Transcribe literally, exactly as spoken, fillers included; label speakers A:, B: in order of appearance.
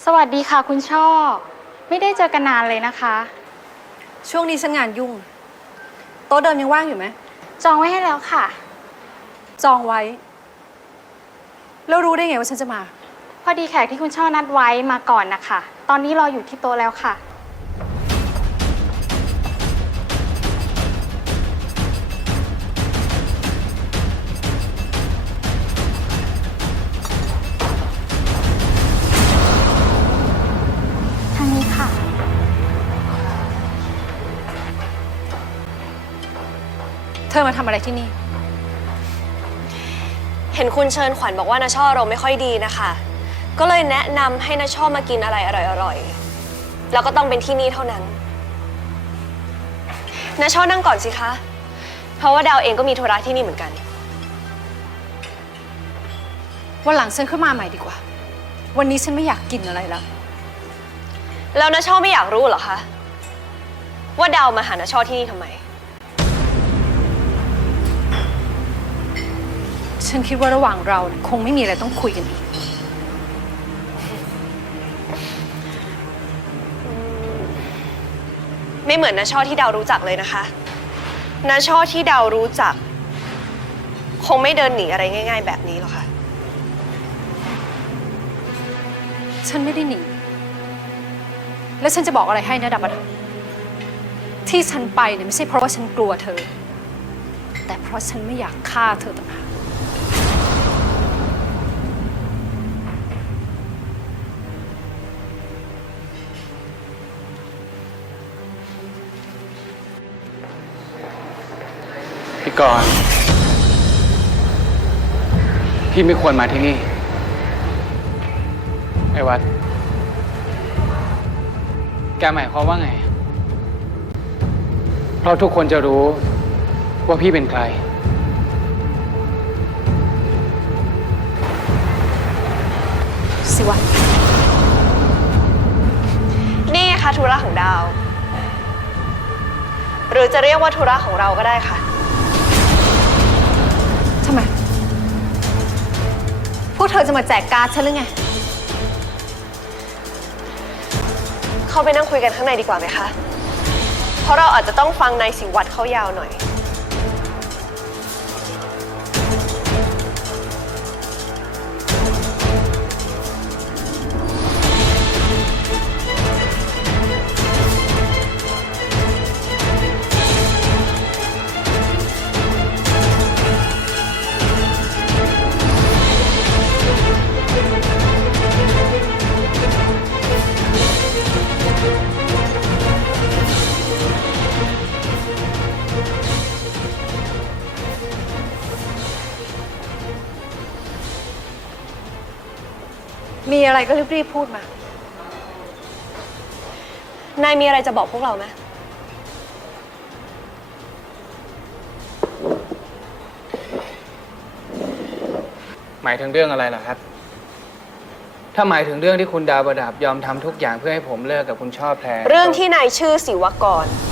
A: สวัสดีค่ะคุณช่อไม่ได้เจอกันนานเลยนะคะ
B: ช่วงนี้ฉันงานยุ่งโต๊ะเดิมยังว่างอยู่ไหม
A: จองไว้ให้แล้วค่ะ
B: จองไว้แล้วรู้ได้ไงว่าฉันจะมา
A: พอดีแขกที่คุณช่อนัดไว้มาก่อนนะคะตอนนี้รออยู่ที่โต๊ะแล้วค่ะทางนี้ค่ะ
B: เธอมาทำอะไรที่นี่
C: เห็นคุณเชิญขวัญบอกว่านาช่อเราไม่ค่อยดีนะคะก็เลยแนะนำให้นาช่อมากินอะไรอร่อยๆแล้วก็ต้องเป็นที่นี่เท่านั้นนาช่อนั่งก่อนสิคะเพราะว่าดาวเองก็มีธุระที่นี่เหมือนกัน
B: วันหลังฉันขึ้นมาใหม่ดีกว่าวันนี้ฉันไม่อยากกินอะไรแล้ว
C: แล้วนาช่อไม่อยากรู้เหรอคะว่าดาวมาหานาช่อที่นี่ทำไม
B: ฉันคิดว่าระหว่างเราคงไม่มีอะไรต้องคุยกันอีก
C: ไม่เหมือนนาช่อที่ดาวรู้จักเลยนะคะนาช่อที่ดาวรู้จักคงไม่เดินหนีอะไรง่ายๆแบบนี้หรอกค่ะ
B: ฉันไม่ได้หนีแล้วฉันจะบอกอะไรให้นะดับบันที่ฉันไปเนี่ยไม่ใช่เพราะว่าฉันกลัวเธอแต่เพราะฉันไม่อยากฆ่าเธอต่างหาก
D: พี่กรณ์พี่ไม่ควรมาที่นี่ไอ้วัดแกหมายความว่าไงเพราะทุกคนจะรู้ว่าพี่เป็นใคร
B: สิวะ
C: นี่ไงคะธุระของดาวหรือจะเรียกว่าธุระของเราก็ได้ค่ะ
B: ทำไมพวกเธอจะมาแจกการ์ดฉันหรือไง
C: เข้าไปนั่งคุยกันข้างในดีกว่าไหมคะเพราะเราอาจจะต้องฟังนายสิวัตรเขายาวหน่อย
B: มีอะไรก็รีบๆพูดมา
C: นายมีอะไรจะบอกพวกเราไหม
D: หมายถึงเรื่องอะไรล่ะครับถ้าหมายถึงเรื่องที่คุณดาวประดับยอมทำทุกอย่างเพื่อให้ผมเลิกกับคุณช่อแพร
C: เรื่องที่นายชื่อศิวกร